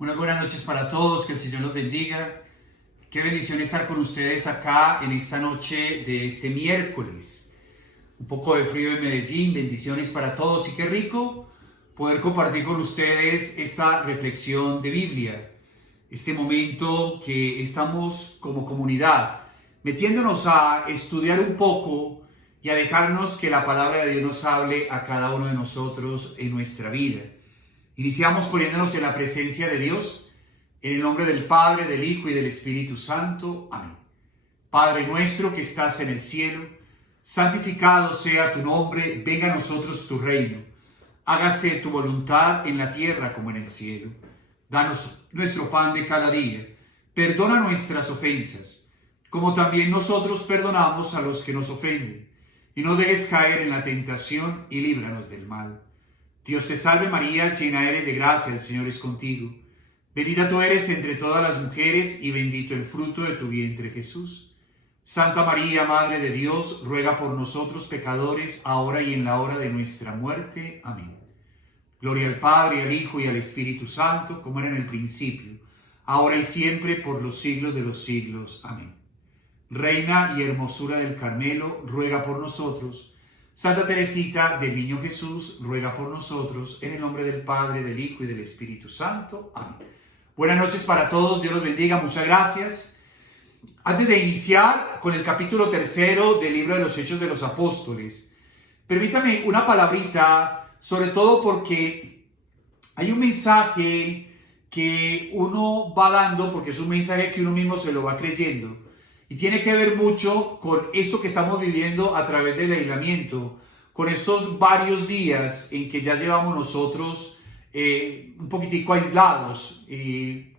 Unas buenas noches para todos, que el Señor los bendiga. Qué bendición estar con ustedes acá en esta noche de este miércoles. Un poco de frío en Medellín, bendiciones para todos y qué rico poder compartir con ustedes esta reflexión de Biblia. Este momento que estamos como comunidad metiéndonos a estudiar un poco y a dejarnos que la palabra de Dios nos hable a cada uno de nosotros en nuestra vida. Iniciamos poniéndonos en la presencia de Dios, en el nombre del Padre, del Hijo y del Espíritu Santo. Amén. Padre nuestro que estás en el cielo, santificado sea tu nombre, venga a nosotros tu reino. Hágase tu voluntad en la tierra como en el cielo. Danos nuestro pan de cada día. Perdona nuestras ofensas, como también nosotros perdonamos a los que nos ofenden. Y no dejes caer en la tentación y líbranos del mal. Dios te salve María, llena eres de gracia, el Señor es contigo. Bendita tú eres entre todas las mujeres y bendito el fruto de tu vientre Jesús. Santa María, Madre de Dios, ruega por nosotros pecadores, ahora y en la hora de nuestra muerte. Amén. Gloria al Padre, al Hijo y al Espíritu Santo, como era en el principio, ahora y siempre, por los siglos de los siglos. Amén. Reina y hermosura del Carmelo, ruega por nosotros. Santa Teresita del Niño Jesús, ruega por nosotros, en el nombre del Padre, del Hijo y del Espíritu Santo. Amén. Buenas noches para todos, Dios los bendiga, muchas gracias. Antes de iniciar con el capítulo 3 del libro de los Hechos de los Apóstoles, permítame una palabrita, sobre todo porque hay un mensaje que uno va dando, porque es un mensaje que uno mismo se lo va creyendo. Y tiene que ver mucho con eso que estamos viviendo a través del aislamiento, con estos varios días en que ya llevamos nosotros un poquitico aislados,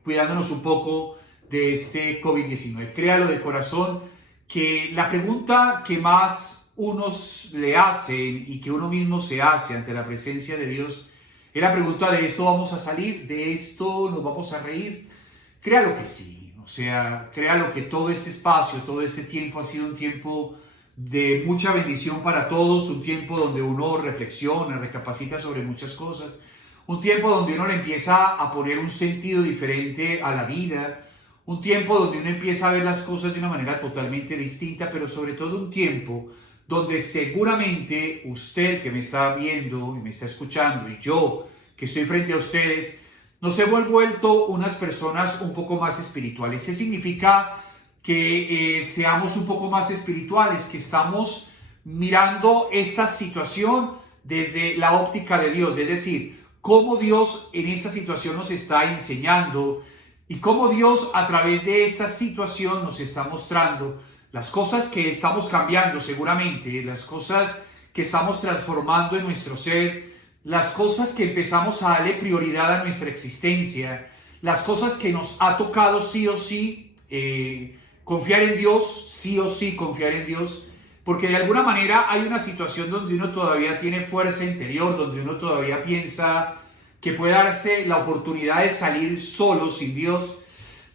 cuidándonos un poco de este COVID-19. Créalo de corazón que la pregunta que más unos le hacen y que uno mismo se hace ante la presencia de Dios es la pregunta de esto vamos a salir, de esto nos vamos a reír. Créalo que sí. O sea, créalo que todo este espacio, todo este tiempo ha sido un tiempo de mucha bendición para todos, un tiempo donde uno reflexiona, recapacita sobre muchas cosas, un tiempo donde uno le empieza a poner un sentido diferente a la vida, un tiempo donde uno empieza a ver las cosas de una manera totalmente distinta, pero sobre todo un tiempo donde seguramente usted que me está viendo y me está escuchando y yo que estoy frente a ustedes, nos hemos vuelto unas personas un poco más espirituales. Eso significa que seamos un poco más espirituales, que estamos mirando esta situación desde la óptica de Dios, es decir, cómo Dios en esta situación nos está enseñando y cómo Dios a través de esta situación nos está mostrando las cosas que estamos cambiando seguramente, las cosas que estamos transformando en nuestro ser, las cosas que empezamos a darle prioridad a nuestra existencia, las cosas que nos ha tocado sí o sí confiar en Dios, sí o sí confiar en Dios, porque de alguna manera hay una situación donde uno todavía tiene fuerza interior, donde uno todavía piensa que puede darse la oportunidad de salir solo sin Dios,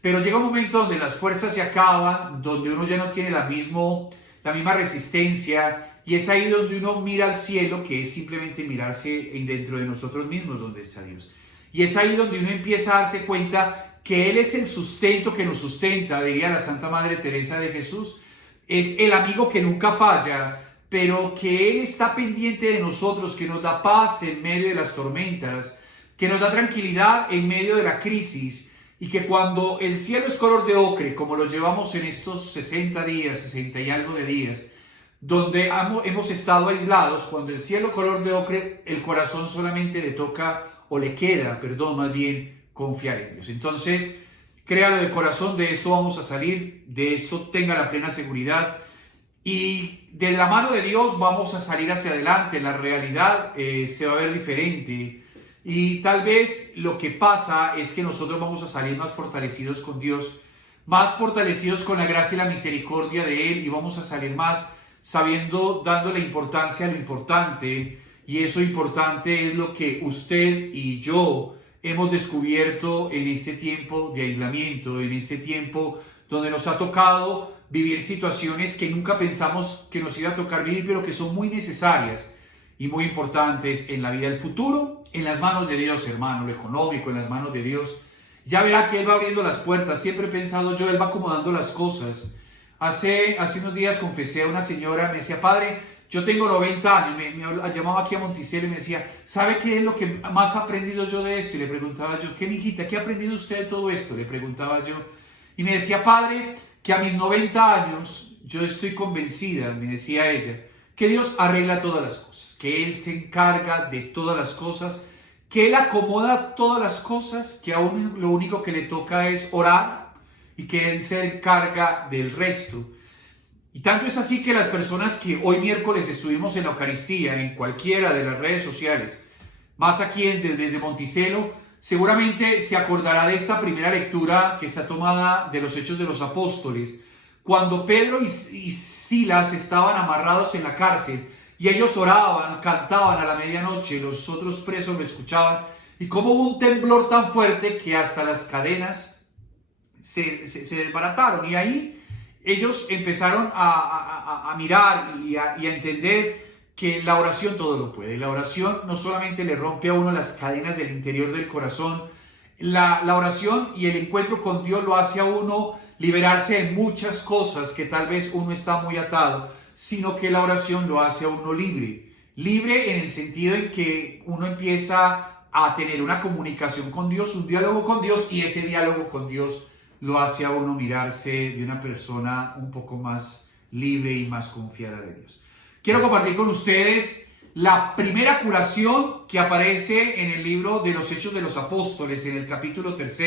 pero llega un momento donde las fuerzas se acaban, donde uno ya no tiene la misma resistencia. Y es ahí donde uno mira al cielo, que es simplemente mirarse dentro de nosotros mismos donde está Dios. Y es ahí donde uno empieza a darse cuenta que Él es el sustento que nos sustenta, diría la Santa Madre Teresa de Jesús. Es el amigo que nunca falla, pero que Él está pendiente de nosotros, que nos da paz en medio de las tormentas, que nos da tranquilidad en medio de la crisis. Y que cuando el cielo es color de ocre, como lo llevamos en estos 60 días, 60 y algo de días, donde hemos estado aislados, cuando el cielo color de ocre, el corazón solamente le toca, o le queda, perdón, más bien, confiar en Dios. Entonces, créalo de corazón, de esto vamos a salir, de esto tenga la plena seguridad, y de la mano de Dios vamos a salir hacia adelante. La realidad se va a ver diferente, y tal vez lo que pasa es que nosotros vamos a salir más fortalecidos con Dios, más fortalecidos con la gracia y la misericordia de Él, y vamos a salir más sabiendo, dándole importancia a lo importante, y eso importante es lo que usted y yo hemos descubierto en este tiempo de aislamiento, en este tiempo donde nos ha tocado vivir situaciones que nunca pensamos que nos iba a tocar vivir, pero que son muy necesarias y muy importantes en la vida del futuro, en las manos de Dios, hermano, lo económico en las manos de Dios, Ya verá que Él va abriendo las puertas. Siempre he pensado yo, Él va acomodando las cosas. Hace unos días confesé a una señora, me decía, padre, yo tengo 90 años, me llamaba aquí a Monticello y me decía, ¿sabe qué es lo que más he aprendido yo de esto? Y le preguntaba yo, ¿qué, mijita, qué ha aprendido usted de todo esto? Le preguntaba yo. Y me decía, padre, que a mis 90 años yo estoy convencida, me decía ella, que Dios arregla todas las cosas, que Él se encarga de todas las cosas, que Él acomoda todas las cosas, que aún lo único que le toca es orar y que Él se encarga del resto. Y tanto es así que las personas que hoy miércoles estuvimos en la Eucaristía, en cualquiera de las redes sociales, más aquí desde Monticello, seguramente se acordará de esta primera lectura que está tomada de los Hechos de los Apóstoles, cuando Pedro y Silas estaban amarrados en la cárcel y ellos oraban, cantaban a la medianoche, los otros presos lo escuchaban, y como hubo un temblor tan fuerte que hasta las cadenas se desbarataron. Y ahí ellos empezaron a mirar y a entender que la oración todo lo puede. La oración no solamente le rompe a uno las cadenas del interior del corazón, la oración y el encuentro con Dios lo hace a uno liberarse de muchas cosas que tal vez uno está muy atado, sino que la oración lo hace a uno libre. Libre en el sentido en que uno empieza a tener una comunicación con Dios, un diálogo con Dios, y ese diálogo con Dios lo hace a uno mirarse de una persona un poco más libre y más confiada de Dios. Quiero compartir con ustedes la primera curación que aparece en el libro de los Hechos de los Apóstoles, en el capítulo 3.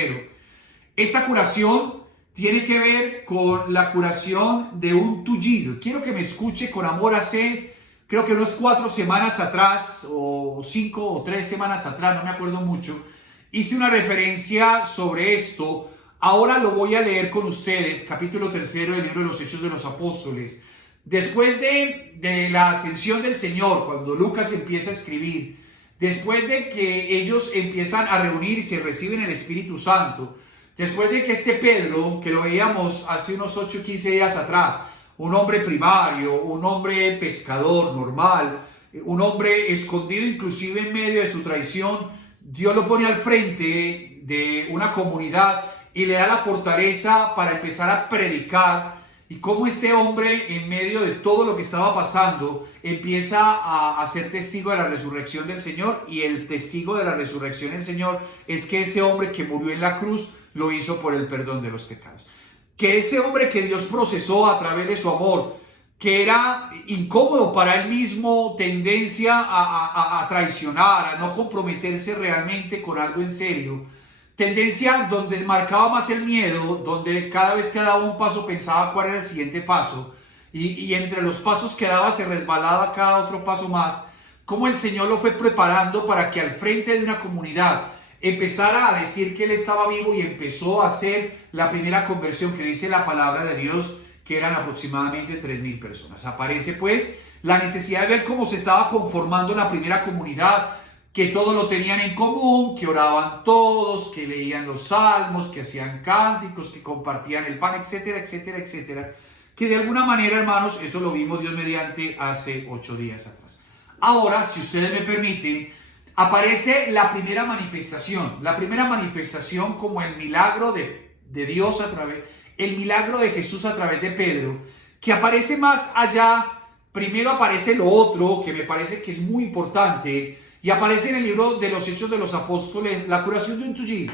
Esta curación tiene que ver con la curación de un tullido. Quiero que me escuche con amor. Hace, creo que unas 4 semanas atrás, o 5 o 3 semanas atrás, no me acuerdo mucho, hice una referencia sobre esto. Ahora lo voy a leer con ustedes, capítulo 3 del libro de los Hechos de los Apóstoles. Después de la ascensión del Señor, cuando Lucas empieza a escribir, después de que ellos empiezan a reunirse y reciben el Espíritu Santo, después de que este Pedro, que lo veíamos hace unos 8 o 15 días atrás, un hombre primario, un hombre pescador normal, un hombre escondido inclusive en medio de su traición, Dios lo pone al frente de una comunidad y le da la fortaleza para empezar a predicar. Y cómo este hombre, en medio de todo lo que estaba pasando, empieza a ser testigo de la resurrección del Señor. Y el testigo de la resurrección del Señor es que ese hombre que murió en la cruz lo hizo por el perdón de los pecados. Que ese hombre que Dios procesó a través de su amor, que era incómodo para él mismo, tendencia a traicionar, a no comprometerse realmente con algo en serio, tendencia donde marcaba más el miedo, donde cada vez que daba un paso pensaba cuál era el siguiente paso, y entre los pasos que daba se resbalaba cada otro paso más, como el Señor lo fue preparando para que al frente de una comunidad empezara a decir que Él estaba vivo, y empezó a hacer la primera conversión que dice la palabra de Dios, que eran aproximadamente 3,000 personas. Aparece pues la necesidad de ver cómo se estaba conformando la primera comunidad, que todo lo tenían en común, que oraban todos, que leían los salmos, que hacían cánticos, que compartían el pan, etcétera, etcétera, etcétera. Que de alguna manera, hermanos, eso lo vimos Dios mediante hace 8 días atrás. Ahora, si ustedes me permiten, aparece la primera manifestación como el milagro de Dios a través, el milagro de Jesús a través de Pedro, que aparece más allá. Primero aparece lo otro, que me parece que es muy importante, y aparece en el libro de los Hechos de los Apóstoles, la curación de un tullido.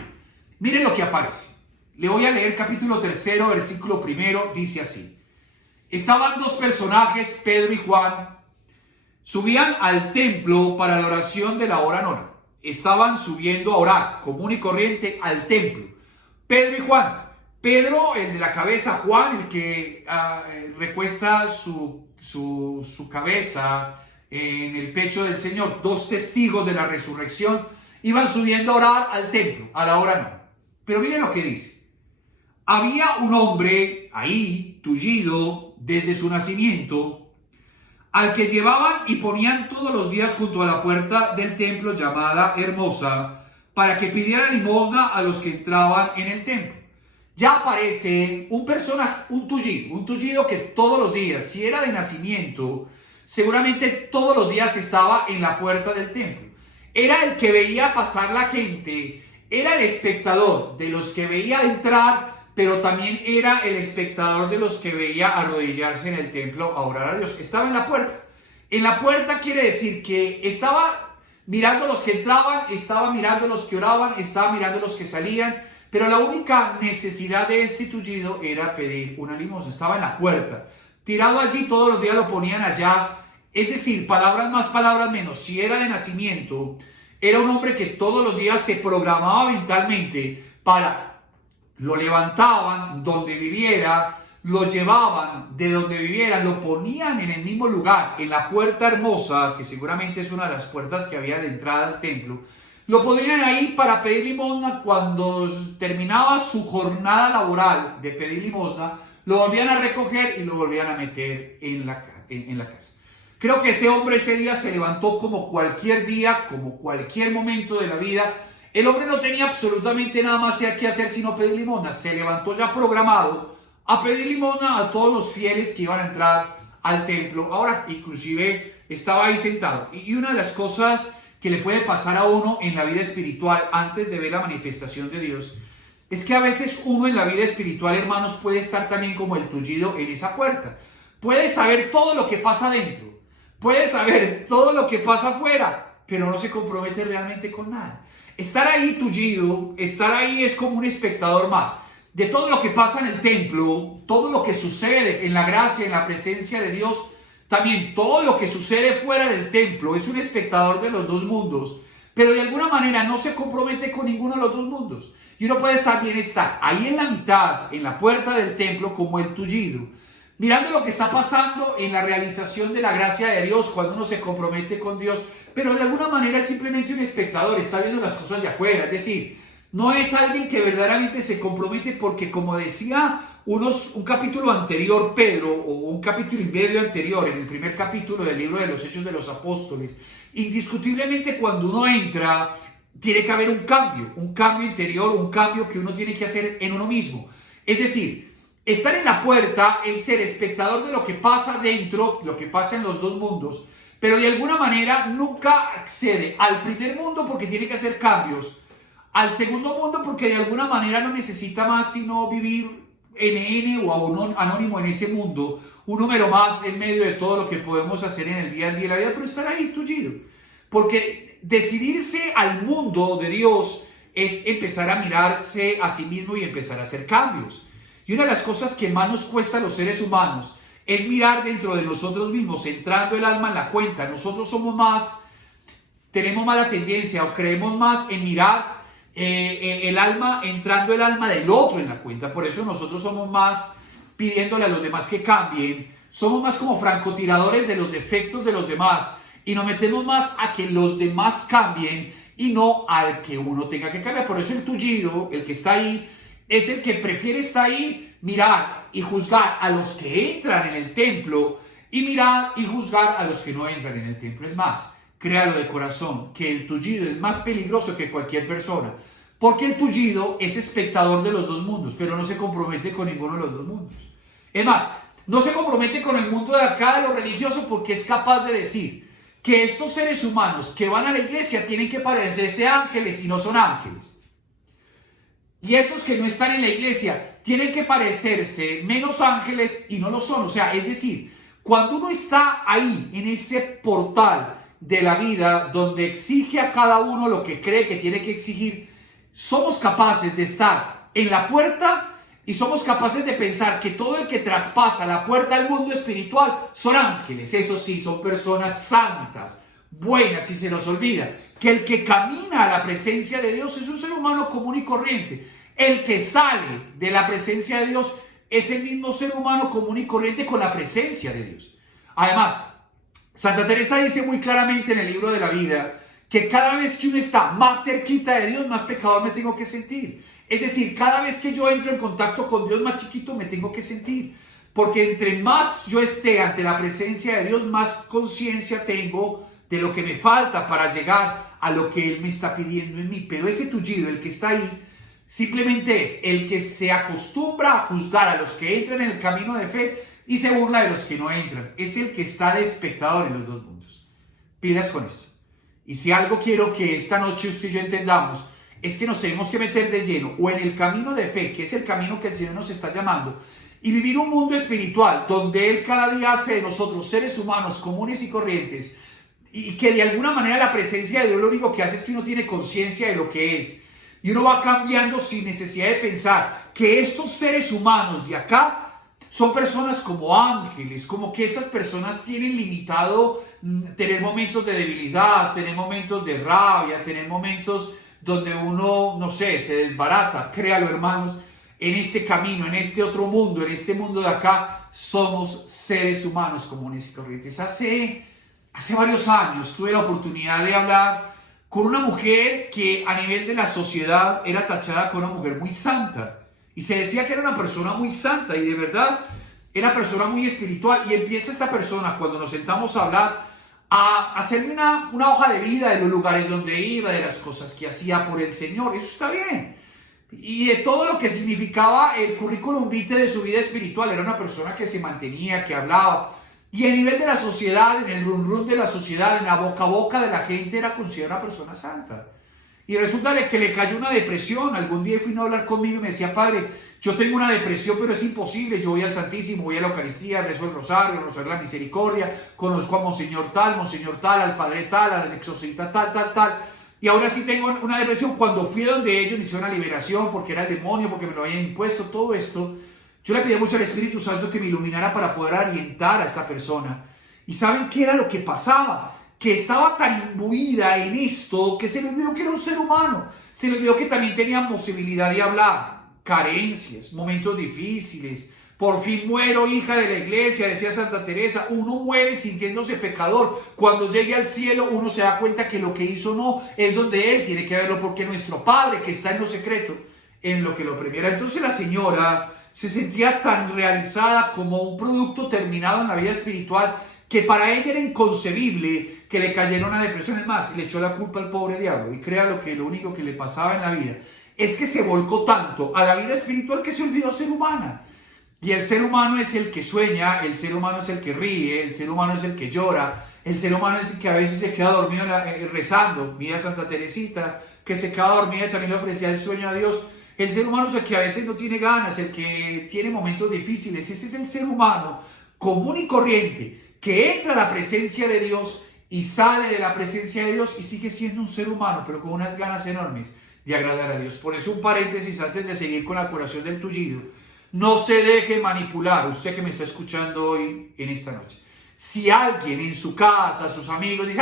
Miren lo que aparece. Le voy a leer capítulo 3, versículo 1, dice así. Estaban 2 personajes, Pedro y Juan, subían al templo para la oración de la hora nona. Estaban subiendo a orar, común y corriente, al templo. Pedro y Juan. Pedro, el de la cabeza, Juan, el que recuesta su cabeza en el pecho del Señor, 2 testigos de la resurrección, iban subiendo a orar al templo a la hora nona. Pero miren lo que dice. Había un hombre ahí, tullido desde su nacimiento, al que llevaban y ponían todos los días junto a la puerta del templo llamada Hermosa, para que pidiera limosna a los que entraban en el templo. Ya aparece un personaje, un tullido que todos los días, si era de nacimiento, seguramente todos los días estaba en la puerta del templo. Era el que veía pasar la gente, Era el espectador de los que veía entrar, pero también era el espectador de los que veía arrodillarse en el templo a orar a Dios. Estaba en la puerta. En la puerta quiere decir que estaba mirando a los que entraban, estaba mirando a los que oraban, estaba mirando a los que salían, pero la única necesidad de este tullido era pedir una limosna. Estaba en la puerta, tirado allí, todos los días lo ponían allá. Es decir, palabras más, palabras menos. Si era de nacimiento, era un hombre que todos los días se programaba mentalmente para, lo levantaban donde viviera, lo llevaban de donde viviera, lo ponían en el mismo lugar, en la puerta hermosa, que seguramente es una de las puertas que había de entrada al templo. Lo ponían ahí para pedir limosna. Cuando terminaba su jornada laboral de pedir limosna, lo volvían a recoger y lo volvían a meter en la casa. Creo que ese hombre ese día se levantó como cualquier día, como cualquier momento de la vida. El hombre no tenía absolutamente nada más que hacer sino pedir limosna. Se levantó ya programado a pedir limosna a todos los fieles que iban a entrar al templo. Ahora, inclusive, estaba ahí sentado. Y una de las cosas que le puede pasar a uno en la vida espiritual antes de ver la manifestación de Dios es que a veces uno en la vida espiritual, hermanos, puede estar también como el tullido en esa puerta. Puede saber todo lo que pasa dentro. Puede saber todo lo que pasa afuera, pero no se compromete realmente con nada. Estar ahí tullido, estar ahí es como un espectador más de todo lo que pasa en el templo, todo lo que sucede en la gracia, en la presencia de Dios. También todo lo que sucede fuera del templo. Es un espectador de los dos mundos, pero de alguna manera no se compromete con ninguno de los dos mundos. Y uno puede estar ahí en la mitad, en la puerta del templo, como el tullido, mirando lo que está pasando en la realización de la gracia de Dios cuando uno se compromete con Dios, pero de alguna manera es simplemente un espectador, está viendo las cosas de afuera. Es decir, no es alguien que verdaderamente se compromete, porque como decía un capítulo anterior Pedro, o un capítulo y medio anterior, en el primer capítulo del libro de los Hechos de los Apóstoles, indiscutiblemente cuando uno entra tiene que haber un cambio interior, un cambio que uno tiene que hacer en uno mismo. Es decir, estar en la puerta es ser espectador de lo que pasa dentro, lo que pasa en los dos mundos, pero de alguna manera nunca accede al primer mundo porque tiene que hacer cambios, al segundo mundo porque de alguna manera no necesita más sino vivir NN o anónimo en ese mundo, un número más en medio de todo lo que podemos hacer en el día a día de la vida, pero estar ahí tullido. Porque decidirse al mundo de Dios es empezar a mirarse a sí mismo y empezar a hacer cambios. Y una de las cosas que más nos cuesta a los seres humanos es mirar dentro de nosotros mismos, entrando el alma en la cuenta. Nosotros tenemos más la tendencia o creemos más en mirar entrando el alma del otro en la cuenta. Por eso nosotros somos más pidiéndole a los demás que cambien, somos más como francotiradores de los defectos de los demás y nos metemos más a que los demás cambien y no al que uno tenga que cambiar. Por eso el tullido, el que está ahí, es el que prefiere estar ahí, mirar y juzgar a los que entran en el templo y mirar y juzgar a los que no entran en el templo. Es más, créalo de corazón, que el tullido es más peligroso que cualquier persona, porque el tullido es espectador de los dos mundos, pero no se compromete con ninguno de los dos mundos. Es más, no se compromete con el mundo de acá de lo religioso porque es capaz de decir que estos seres humanos que van a la iglesia tienen que parecerse a ángeles y no son ángeles. Y estos que no están en la iglesia tienen que parecerse menos ángeles y no lo son. O sea, es decir, cuando uno está ahí en ese portal de la vida donde exige a cada uno lo que cree que tiene que exigir, somos capaces de estar en la puerta y somos capaces de pensar que todo el que traspasa la puerta al mundo espiritual son ángeles. Eso sí, son personas santas, buenas, y se nos olvida que el que camina a la presencia de Dios es un ser humano común y corriente. El que sale de la presencia de Dios es el mismo ser humano común y corriente con la presencia de Dios. Además, Santa Teresa dice muy claramente en el libro de la vida que cada vez que uno está más cerquita de Dios, más pecador me tengo que sentir. Es decir, cada vez que yo entro en contacto con Dios, más chiquito me tengo que sentir. Porque entre más yo esté ante la presencia de Dios, más conciencia tengo de lo que me falta para llegar a lo que Él me está pidiendo en mí. Pero ese tullido, el que está ahí, simplemente es el que se acostumbra a juzgar a los que entran en el camino de fe y se burla de los que no entran. Es el que está de espectador en los dos mundos. Pilas con esto. Y si algo quiero que esta noche usted y yo entendamos, es que nos tenemos que meter de lleno o en el camino de fe, que es el camino que el Señor nos está llamando, y vivir un mundo espiritual donde Él cada día hace de nosotros seres humanos comunes y corrientes, y que de alguna manera la presencia de Dios lo único que hace es que uno tiene conciencia de lo que es, y uno va cambiando sin necesidad de pensar que estos seres humanos de acá son personas como ángeles, como que estas personas tienen limitado tener momentos de debilidad, tener momentos de rabia, tener momentos donde uno, no sé, se desbarata. Créalo, hermanos, en este camino, en este otro mundo, en este mundo de acá, somos seres humanos comunes y corrientes. Hace varios años tuve la oportunidad de hablar con una mujer que a nivel de la sociedad era tachada como una mujer muy santa. Y se decía que era una persona muy santa y de verdad era una persona muy espiritual. Y empieza esta persona, cuando nos sentamos a hablar, a hacerme una hoja de vida de los lugares donde iba, de las cosas que hacía por el Señor. Eso está bien. Y de todo lo que significaba el currículum vitae de su vida espiritual. Era una persona que se mantenía, que hablaba. Y a nivel de la sociedad, en el run run de la sociedad, en la boca a boca de la gente, era considerada una persona santa. Y resulta que le cayó una depresión. Algún día vino a hablar conmigo y me decía: padre, yo tengo una depresión, pero es imposible. Yo voy al Santísimo, voy a la Eucaristía, rezo el rosario de la misericordia, conozco a Monseñor tal, al Padre tal, al exorcista tal. Y ahora sí tengo una depresión. Cuando fui donde ellos me hicieron una liberación porque era el demonio, porque me lo habían impuesto, todo esto, yo le pedí mucho al Espíritu Santo que me iluminara para poder orientar a esta persona. ¿Y saben qué era lo que pasaba? Que estaba tan imbuida en esto que se le olvidó que era un ser humano. Se le olvidó que también tenía posibilidad de hablar, carencias, momentos difíciles. Por fin muero, hija de la iglesia, decía Santa Teresa. Uno muere sintiéndose pecador. Cuando llegue al cielo, uno se da cuenta que lo que hizo no es donde Él tiene que verlo, porque nuestro Padre, que está en lo secreto, en lo que lo premiará. Entonces la señora se sentía tan realizada como un producto terminado en la vida espiritual, que para ella era inconcebible que le cayera una depresión. Es más, le echó la culpa al pobre diablo. Y créalo que lo único que le pasaba en la vida es que se volcó tanto a la vida espiritual que se olvidó ser humana. Y el ser humano es el que sueña, el ser humano es el que ríe, el ser humano es el que llora, el ser humano es el que a veces se queda dormido rezando. Mira a Santa Teresita, que se queda dormida y también le ofrecía el sueño a Dios. El ser humano es el que a veces no tiene ganas, el que tiene momentos difíciles. Ese es el ser humano común y corriente, que entra a la presencia de Dios y sale de la presencia de Dios y sigue siendo un ser humano, pero con unas ganas enormes de agradar a Dios. Por eso, un paréntesis antes de seguir con la curación del tullido: no se deje manipular, usted que me está escuchando hoy en esta noche. Si alguien en su casa, sus amigos, dice: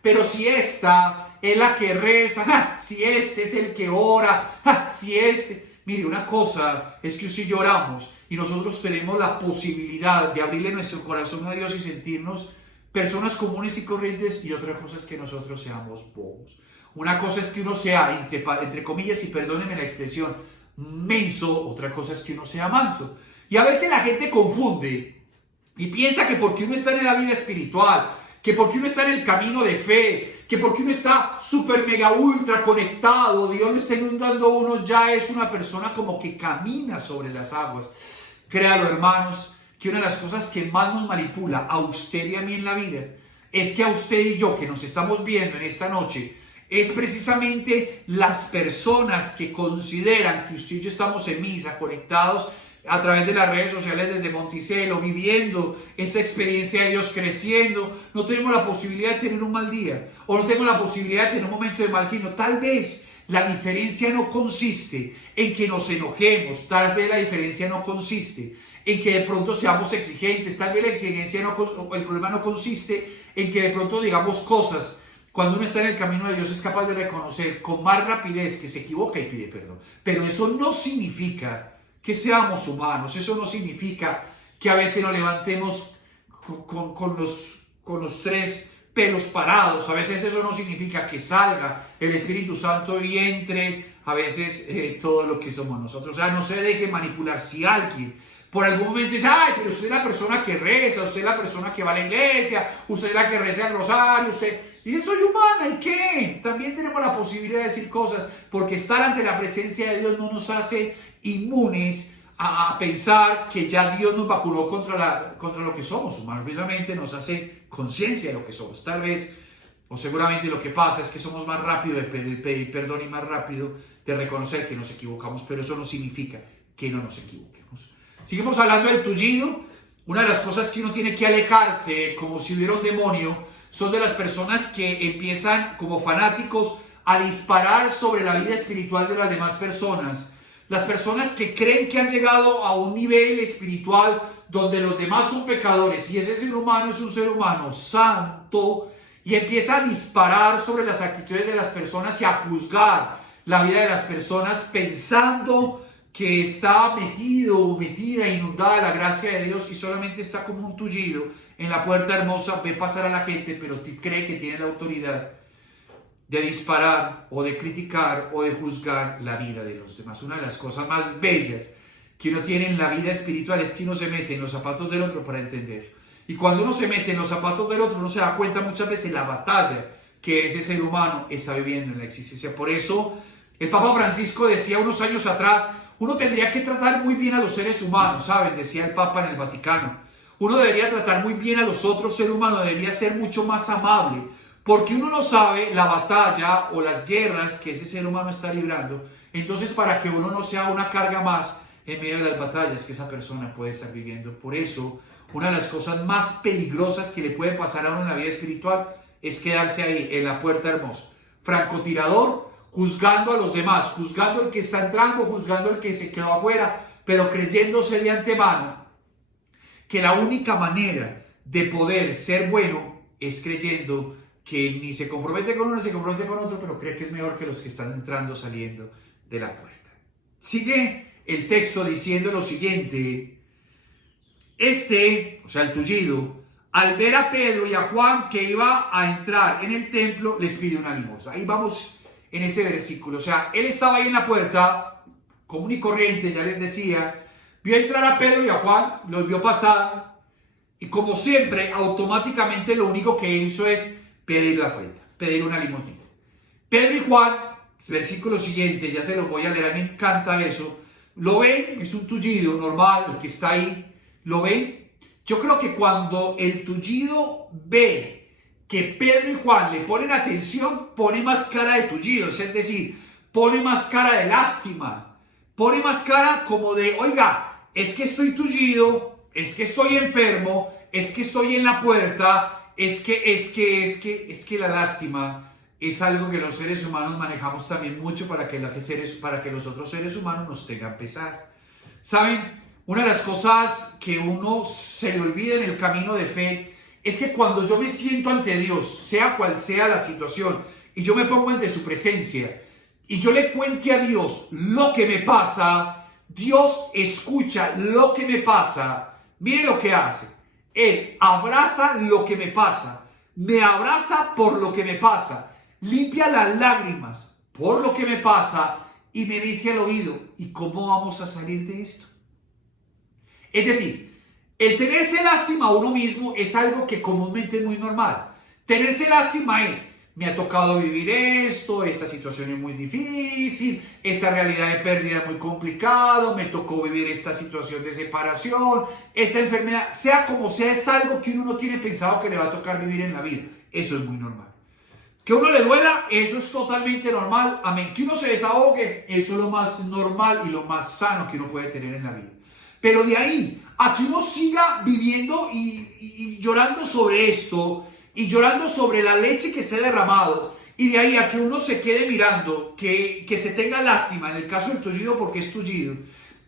pero si esta es la que reza, si este es el que ora, si este... Mire, una cosa es que si lloramos y nosotros tenemos la posibilidad de abrirle nuestro corazón a Dios y sentirnos personas comunes y corrientes, y otra cosa es que nosotros seamos bobos. Una cosa es que uno sea, entre comillas, y perdónenme la expresión, menso. Otra cosa es que uno sea manso. Y a veces la gente confunde y piensa que porque uno está en la vida espiritual, que porque uno está en el camino de fe, que porque uno está súper mega ultra conectado, Dios lo está inundando a uno, ya es una persona como que camina sobre las aguas. Créalo, hermanos, que una de las cosas que más nos manipula a usted y a mí en la vida es que a usted y yo, que nos estamos viendo en esta noche, es precisamente las personas que consideran que usted y yo estamos en misa, conectados a través de las redes sociales desde Monticello, viviendo esa experiencia de Dios, creciendo. No tenemos la posibilidad de tener un mal día, o no tenemos la posibilidad de tener un momento de mal genio. Tal vez la diferencia no consiste en que nos enojemos, tal vez la diferencia no consiste en que de pronto seamos exigentes, tal vez la exigencia el problema no consiste en que de pronto digamos cosas. Cuando uno está en el camino de Dios es capaz de reconocer con más rapidez que se equivoca y pide perdón. Pero eso no significa que seamos humanos, eso no significa que a veces nos levantemos con los tres pelos parados. A veces eso no significa que salga el Espíritu Santo y entre a veces todo lo que somos nosotros. O sea, no se deje manipular. Si alguien por algún momento dice: pero usted es la persona que reza, usted es la persona que va a la iglesia, usted es la que reza el rosario, y soy humana, ¿y qué? También tenemos la posibilidad de decir cosas, porque estar ante la presencia de Dios no nos hace inmunes a pensar que ya Dios nos vacunó contra lo que somos humanos. Precisamente nos hace conciencia de lo que somos. Tal vez O seguramente lo que pasa es que somos más rápido de pedir perdón y más rápido de reconocer que nos equivocamos, pero eso no significa que no nos equivoquemos. Seguimos hablando del tullido. Una de las cosas que uno tiene que alejarse, como si hubiera un demonio, son de las personas que empiezan como fanáticos a disparar sobre la vida espiritual de las demás personas. Las personas que creen que han llegado a un nivel espiritual donde los demás son pecadores y ese ser humano es un ser humano santo, y empieza a disparar sobre las actitudes de las personas y a juzgar la vida de las personas pensando que está metido o metida, inundada de la gracia de Dios y solamente está como un tullido en la puerta hermosa, ve pasar a la gente, pero cree que tiene la autoridad de disparar o de criticar o de juzgar la vida de los demás. Una de las cosas más bellas que uno tiene en la vida espiritual es que uno se mete en los zapatos del otro para entender. Y cuando uno se mete en los zapatos del otro, uno se da cuenta muchas veces la batalla que ese ser humano está viviendo en la existencia. Por eso, el Papa Francisco decía unos años atrás, uno tendría que tratar muy bien a los seres humanos, ¿saben? Decía el Papa en el Vaticano. Uno debería tratar muy bien a los otros seres humanos, debería ser mucho más amable, porque uno no sabe la batalla o las guerras que ese ser humano está librando. Entonces, para que uno no sea una carga más en medio de las batallas que esa persona puede estar viviendo. Por eso, una de las cosas más peligrosas que le puede pasar a uno en la vida espiritual es quedarse ahí, en la puerta hermosa. Francotirador, juzgando a los demás, juzgando al que está entrando, juzgando al que se quedó afuera, pero creyéndose de antemano que la única manera de poder ser bueno es creyendo que ni se compromete con uno, ni se compromete con otro, pero cree que es mejor que los que están entrando, saliendo de la puerta. Sigue el texto diciendo lo siguiente. O sea, el tullido, al ver a Pedro y a Juan que iba a entrar en el templo, les pide una limosna. Ahí vamos en ese versículo. O sea, él estaba ahí en la puerta, común y corriente, ya les decía, vio entrar a Pedro y a Juan, los vio pasar, y como siempre, automáticamente lo único que hizo es pedir la ofrenda, pedir una limosnita. Pedro y Juan, versículo siguiente, ya se los voy a leer, a mí me encanta eso, lo ven, es un tullido normal, el que está ahí, ¿lo ven? Yo creo que cuando el tullido ve que Pedro y Juan le ponen atención, pone más cara de tullido, es decir, pone más cara de lástima, pone más cara como de, oiga, es que estoy tullido, es que estoy enfermo, es que estoy en la puerta, es que la lástima es algo que los seres humanos manejamos también mucho para que los otros seres humanos nos tengan pesar. ¿Saben? Una de las cosas que uno se le olvida en el camino de fe es que cuando yo me siento ante Dios, sea cual sea la situación, y yo me pongo ante su presencia, y yo le cuente a Dios lo que me pasa, Dios escucha lo que me pasa. Mire lo que hace. Él abraza lo que me pasa, me abraza por lo que me pasa, limpia las lágrimas por lo que me pasa y me dice al oído, ¿y cómo vamos a salir de esto? Es decir, el tenerse lástima a uno mismo es algo que comúnmente es muy normal. Tenerse lástima es, me ha tocado vivir esto, esta situación es muy difícil, esta realidad de pérdida es muy complicado, me tocó vivir esta situación de separación, esta enfermedad, sea como sea, es algo que uno no tiene pensado que le va a tocar vivir en la vida. Eso es muy normal. Que uno le duela, eso es totalmente normal. Amén. Que uno se desahogue, eso es lo más normal y lo más sano que uno puede tener en la vida. Pero de ahí a que uno siga viviendo y llorando sobre esto, y llorando sobre la leche que se ha derramado, y de ahí a que uno se quede mirando, que se tenga lástima, en el caso del tullido porque es tullido,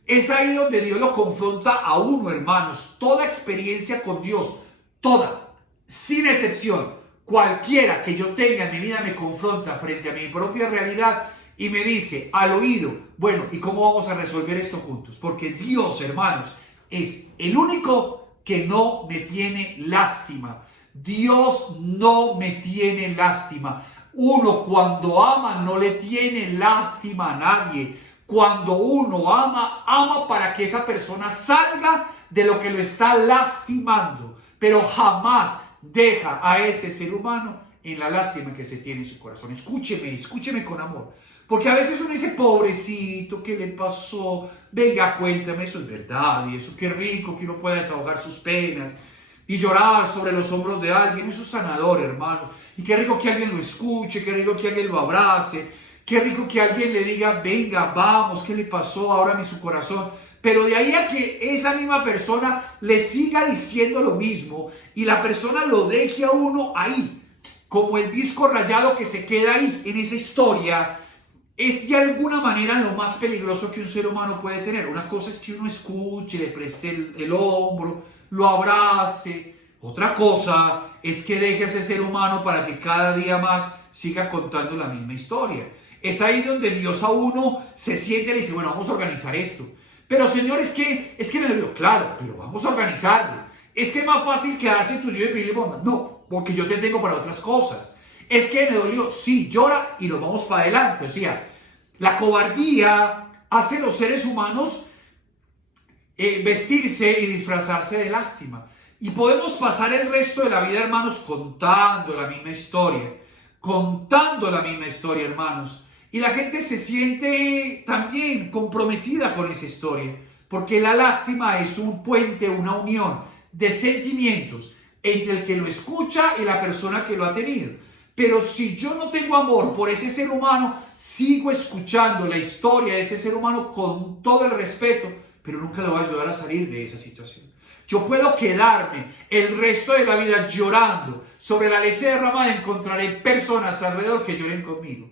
es ahí donde Dios lo confronta a uno, hermanos. Toda experiencia con Dios, toda, sin excepción, cualquiera que yo tenga en mi vida me confronta frente a mi propia realidad y me dice al oído, bueno, ¿y cómo vamos a resolver esto juntos? Porque Dios, hermanos, es el único que no me tiene lástima. Dios no me tiene lástima. Uno cuando ama no le tiene lástima a nadie. Cuando uno ama, ama para que esa persona salga de lo que lo está lastimando, pero jamás deja a ese ser humano en la lástima que se tiene en su corazón. Escúcheme con amor. Porque a veces uno dice, pobrecito, ¿qué le pasó? Venga, cuéntame, eso es verdad, y eso qué rico que uno pueda desahogar sus penas. y llorar sobre los hombros de alguien, eso es sanador, hermano. Y qué rico que alguien lo escuche, qué rico que alguien lo abrace, qué rico que alguien le diga, venga, vamos, ¿qué le pasó? Ábrame su corazón. Pero de ahí a que esa misma persona le siga diciendo lo mismo y la persona lo deje a uno ahí, como el disco rayado que se queda ahí en esa historia, es de alguna manera lo más peligroso que un ser humano puede tener. Una cosa es que uno escuche, le preste el hombro, lo abrace. Otra cosa es que deje a ese ser humano para que cada día más siga contando la misma historia. Es ahí donde Dios a uno se siente y le dice, bueno, vamos a organizar esto. Pero Señor, es que me dolió, claro, pero vamos a organizarlo. Es que es más fácil quedarse tuyo y pedirle bomba. No, porque yo te tengo para otras cosas. Es que me dolió, sí, llora y nos vamos para adelante. O sea, la cobardía hace a los seres humanos vestirse y disfrazarse de lástima. Y podemos pasar el resto de la vida, hermanos, contando la misma historia, hermanos. Y la gente se siente también comprometida con esa historia, porque la lástima es un puente, una unión de sentimientos entre el que lo escucha y la persona que lo ha tenido. Pero si yo no tengo amor por ese ser humano, sigo escuchando la historia de ese ser humano con todo el respeto, pero nunca lo voy a ayudar a salir de esa situación. Yo puedo quedarme el resto de la vida llorando sobre la leche derramada, encontraré personas alrededor que lloren conmigo.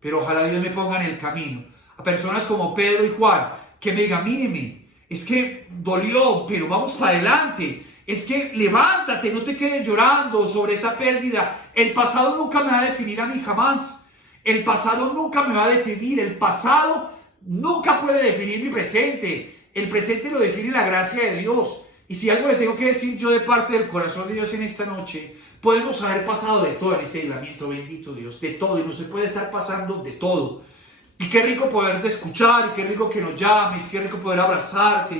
Pero ojalá Dios me ponga en el camino a personas como Pedro y Juan, que me digan, míreme, es que dolió, pero vamos para adelante. Es que levántate, no te quedes llorando sobre esa pérdida. El pasado nunca me va a definir a mí, jamás. El pasado nunca me va a definir. El pasado nunca puede definir mi presente. El presente lo define la gracia de Dios. Y si algo le tengo que decir yo de parte del corazón de Dios en esta noche, podemos haber pasado de todo en este aislamiento, bendito Dios, de todo. Y no se puede estar pasando de todo. Y qué rico poderte escuchar, y qué rico que nos llames, qué rico poder abrazarte,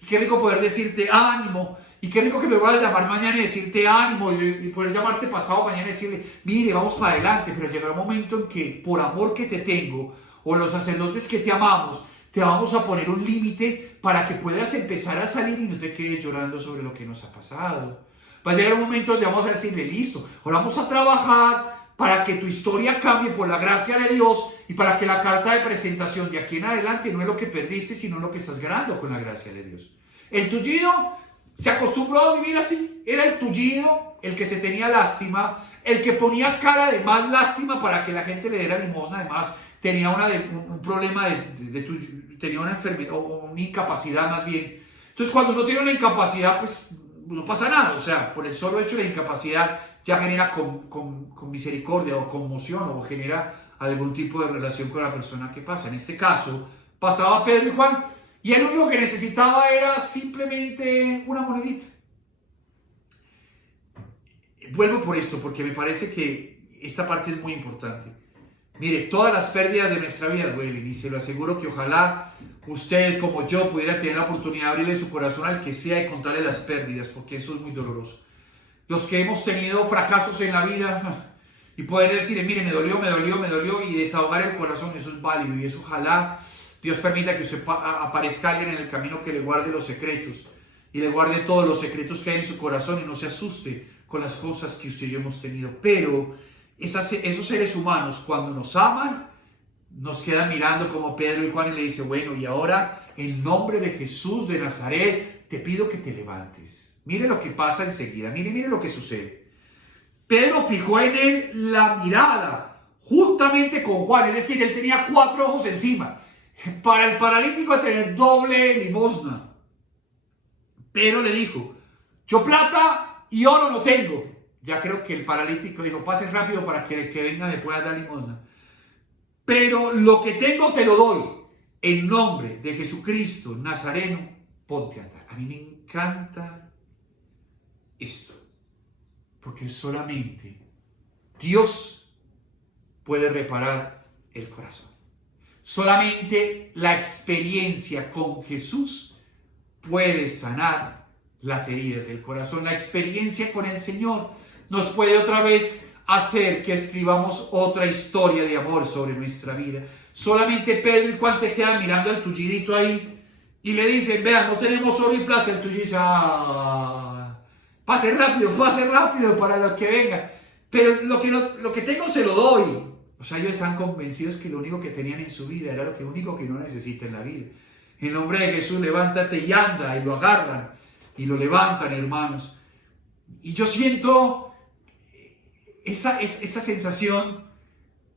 y qué rico poder decirte ánimo. Y qué rico que me voy a llamar mañana y decirte ánimo y poder llamarte pasado mañana y decirle, mire, vamos para adelante. Pero llegará un momento en que por amor que te tengo o los sacerdotes que te amamos, te vamos a poner un límite para que puedas empezar a salir y no te quedes llorando sobre lo que nos ha pasado. Va a llegar un momento donde vamos a decirle, listo, ahora vamos a trabajar para que tu historia cambie por la gracia de Dios y para que la carta de presentación de aquí en adelante no es lo que perdiste, sino lo que estás ganando con la gracia de Dios. El tullido se acostumbró a vivir así. Era el tullido, el que se tenía lástima, el que ponía cara de más lástima para que la gente le diera limosna. Además, tenía un problema tenía una enfermedad o una incapacidad más bien. Entonces, cuando uno tiene una incapacidad, pues no pasa nada. O sea, por el solo hecho de la incapacidad ya genera con misericordia o conmoción o genera algún tipo de relación con la persona que pasa. En este caso, pasaba Pedro y Juan. Y el único que necesitaba era simplemente una monedita. Vuelvo por esto, porque me parece que esta parte es muy importante. Mire, todas las pérdidas de nuestra vida duelen y se lo aseguro que ojalá usted como yo pudiera tener la oportunidad de abrirle su corazón al que sea y contarle las pérdidas, porque eso es muy doloroso. Los que hemos tenido fracasos en la vida y poder decirle, mire, me dolió y desahogar el corazón, eso es válido y eso ojalá Dios permita que usted aparezca alguien en el camino que le guarde los secretos y le guarde todos los secretos que hay en su corazón y no se asuste con las cosas que usted y yo hemos tenido. Pero esos seres humanos, cuando nos aman, nos quedan mirando como Pedro y Juan y le dice, bueno, y ahora en nombre de Jesús de Nazaret te pido que te levantes. Mire lo que pasa enseguida, mire lo que sucede. Pedro fijó en él la mirada juntamente con Juan, es decir, él tenía 4 ojos encima. Para el paralítico tener doble limosna. Pero le dijo, yo plata y oro no tengo. Ya creo que el paralítico dijo, pase rápido para que el que venga le pueda dar limosna. Pero lo que tengo te lo doy. En nombre de Jesucristo Nazareno, ponte a andar. A mí me encanta esto. Porque solamente Dios puede reparar el corazón. Solamente la experiencia con Jesús puede sanar las heridas del corazón. La experiencia con el Señor nos puede otra vez hacer que escribamos otra historia de amor sobre nuestra vida. Solamente Pedro y Juan se quedan mirando al tullidito ahí y le dicen, vean, no tenemos oro y plata. El tullidito dice, pase rápido para lo que venga. Pero lo que tengo se lo doy. O sea, ellos están convencidos que lo único que tenían en su vida era lo único que no necesita en la vida. En nombre de Jesús, levántate y anda, y lo agarran y lo levantan, hermanos. Y yo siento esta sensación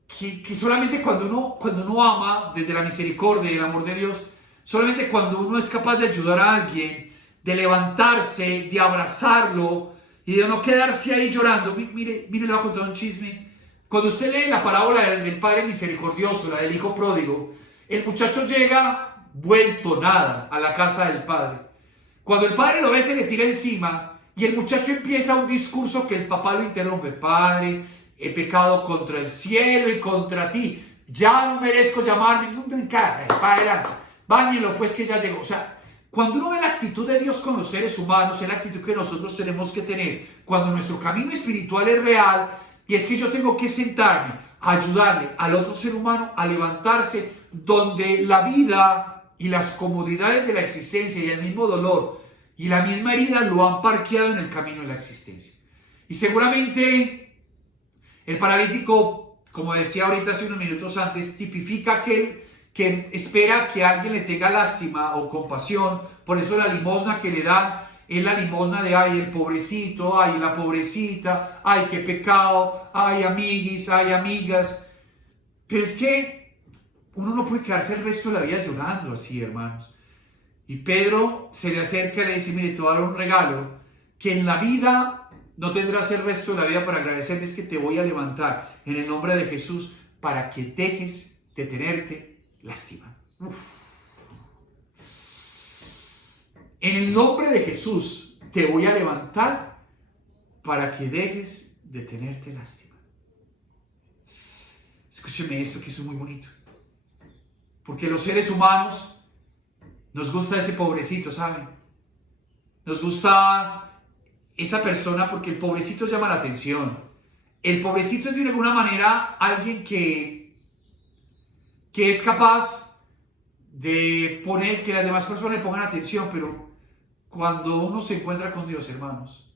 que solamente cuando uno ama desde la misericordia y el amor de Dios, solamente cuando uno es capaz de ayudar a alguien, de levantarse, de abrazarlo y de no quedarse ahí llorando. Mire, le voy a contar un chisme. Cuando usted lee la parábola del Padre Misericordioso, la del Hijo Pródigo, el muchacho llega vuelto nada a la casa del Padre. Cuando el Padre lo ve, se le tira encima y el muchacho empieza un discurso que el papá lo interrumpe. Padre, he pecado contra el cielo y contra ti. Ya no merezco llamarme. Para adelante. Báñelo pues que ya llegó. O sea, cuando uno ve la actitud de Dios con los seres humanos, es la actitud que nosotros tenemos que tener. Cuando nuestro camino espiritual es real, y es que yo tengo que sentarme a ayudarle al otro ser humano a levantarse, donde la vida y las comodidades de la existencia y el mismo dolor y la misma herida lo han parqueado en el camino de la existencia. Y seguramente el paralítico, como decía ahorita hace unos minutos antes, tipifica aquel que espera que alguien le tenga lástima o compasión. Por eso la limosna que le dan es la limosna de ay, el pobrecito, ay, la pobrecita, ay, qué pecado, ay, amiguis, ay, amigas. Pero es que uno no puede quedarse el resto de la vida llorando así, hermanos. Y Pedro se le acerca y le dice, mire, te voy a dar un regalo que en la vida no tendrás el resto de la vida para agradecerme, es que te voy a levantar en el nombre de Jesús para que dejes de tenerte lástima. En el nombre de Jesús te voy a levantar para que dejes de tenerte lástima. Escúcheme esto, que es muy bonito. Porque los seres humanos nos gusta ese pobrecito, ¿saben? Nos gusta esa persona porque el pobrecito llama la atención. El pobrecito es de alguna manera alguien que es capaz de poner que las demás personas le pongan atención, pero cuando uno se encuentra con Dios, hermanos,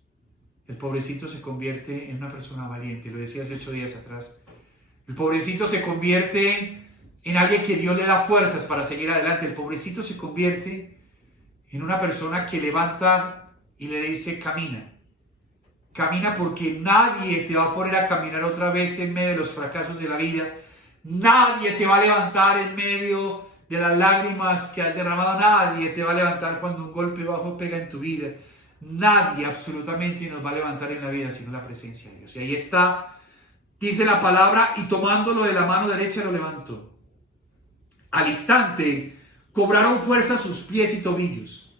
el pobrecito se convierte en una persona valiente. Lo decía hace 8 días atrás. El pobrecito se convierte en alguien que Dios le da fuerzas para seguir adelante. El pobrecito se convierte en una persona que levanta y le dice, camina. Camina, porque nadie te va a poner a caminar otra vez en medio de los fracasos de la vida. Nadie te va a levantar en medio de las lágrimas que has derramado. Nadie te va a levantar cuando un golpe bajo pega en tu vida. Nadie absolutamente nos va a levantar en la vida sino la presencia de Dios. Y ahí está, dice la palabra, y tomándolo de la mano derecha lo levantó. Al instante cobraron fuerza sus pies y tobillos,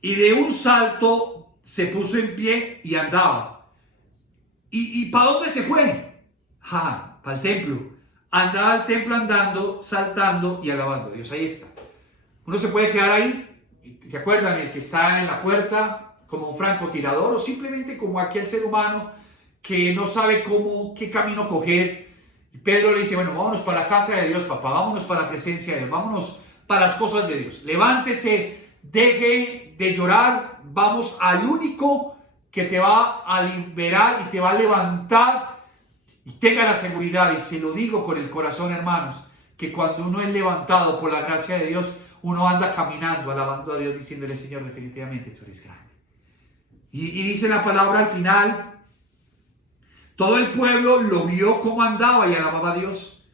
y de un salto se puso en pie y andaba. ¿Y para dónde se fue? Para el templo. Andaba al templo andando, saltando y alabando a Dios. Ahí está. Uno se puede quedar ahí. ¿Se acuerdan? El que está en la puerta como un francotirador, o simplemente como aquel ser humano que no sabe qué camino coger. Y Pedro le dice, bueno, vámonos para la casa de Dios, papá. Vámonos para la presencia de Dios. Vámonos para las cosas de Dios. Levántese, deje de llorar. Vamos al único que te va a liberar y te va a levantar. Y tenga la seguridad, y se lo digo con el corazón, hermanos, que cuando uno es levantado por la gracia de Dios, uno anda caminando, alabando a Dios, diciéndole, Señor, definitivamente tú eres grande. Y dice la palabra al final, todo el pueblo lo vio cómo andaba y alababa a Dios.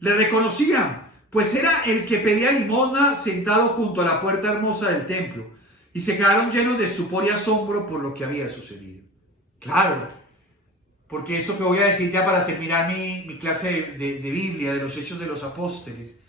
Le reconocían, pues era el que pedía limosna sentado junto a la puerta hermosa del templo. Y se quedaron llenos de estupor y asombro por lo que había sucedido. Claro. Porque eso que voy a decir ya para terminar mi clase de Biblia, de los Hechos de los Apóstoles.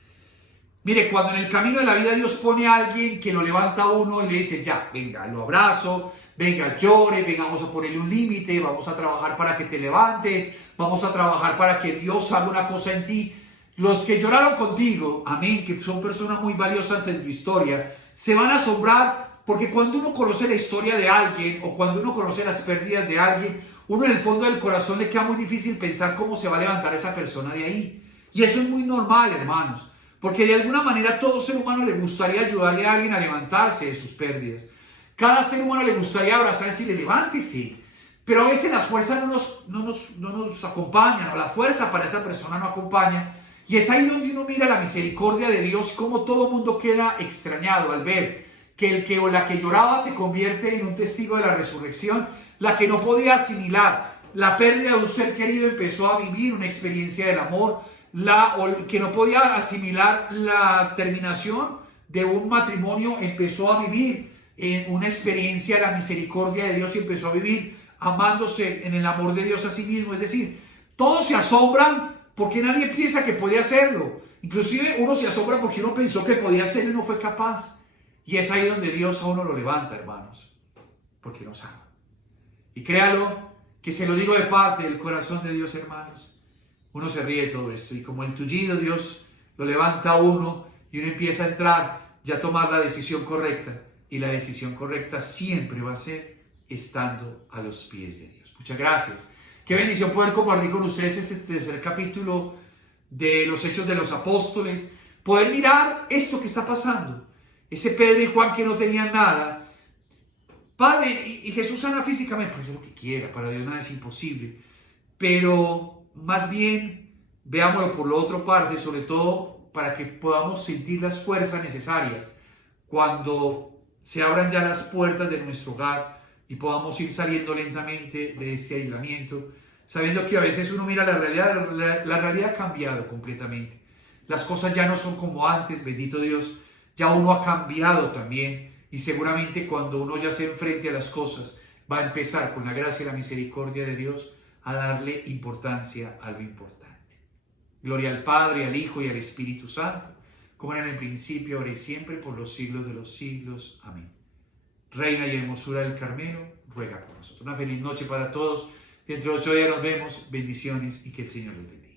Mire, cuando en el camino de la vida Dios pone a alguien que lo levanta a uno y le dice, ya, venga, lo abrazo, venga, llore, venga, vamos a ponerle un límite, vamos a trabajar para que te levantes, vamos a trabajar para que Dios haga una cosa en ti. Los que lloraron contigo, amén, que son personas muy valiosas en tu historia, se van a asombrar. Porque cuando uno conoce la historia de alguien o cuando uno conoce las pérdidas de alguien, uno en el fondo del corazón le queda muy difícil pensar cómo se va a levantar esa persona de ahí. Y eso es muy normal, hermanos, porque de alguna manera todo ser humano le gustaría ayudarle a alguien a levantarse de sus pérdidas. Cada ser humano le gustaría abrazar y decirle, levántese. Pero a veces las fuerzas no nos acompañan, o la fuerza para esa persona no acompaña. Y es ahí donde uno mira la misericordia de Dios, cómo todo el mundo queda extrañado al ver que el que o la que lloraba se convierte en un testigo de la resurrección, la que no podía asimilar la pérdida de un ser querido empezó a vivir una experiencia del amor, o que no podía asimilar la terminación de un matrimonio empezó a vivir en una experiencia de la misericordia de Dios y empezó a vivir amándose en el amor de Dios a sí mismo. Es decir, todos se asombran porque nadie piensa que podía hacerlo. Inclusive uno se asombra porque uno pensó que podía hacerlo y no fue capaz. Y es ahí donde Dios a uno lo levanta, hermanos, porque nos ama. Y créalo, que se lo digo de parte del corazón de Dios, hermanos. Uno se ríe de todo esto y como el tullido Dios lo levanta a uno y uno empieza a entrar y a tomar la decisión correcta. Y la decisión correcta siempre va a ser estando a los pies de Dios. Muchas gracias. Qué bendición poder compartir con ustedes este tercer capítulo de los Hechos de los Apóstoles. Poder mirar esto que está pasando. Ese Pedro y Juan que no tenían nada. Padre, y Jesús sana físicamente, puede ser lo que quiera, para Dios nada es imposible. Pero más bien veámoslo por la otra parte, sobre todo para que podamos sentir las fuerzas necesarias cuando se abran ya las puertas de nuestro hogar y podamos ir saliendo lentamente de este aislamiento, sabiendo que a veces uno mira la realidad ha cambiado completamente. Las cosas ya no son como antes, bendito Dios, ya uno ha cambiado también y seguramente cuando uno ya se enfrente a las cosas va a empezar con la gracia y la misericordia de Dios a darle importancia a lo importante. Gloria al Padre, al Hijo y al Espíritu Santo, como era en el principio, ahora y siempre, por los siglos de los siglos. Amén. Reina y hermosura del Carmelo, ruega por nosotros. Una feliz noche para todos. Dentro de 8 días nos vemos. Bendiciones y que el Señor los bendiga.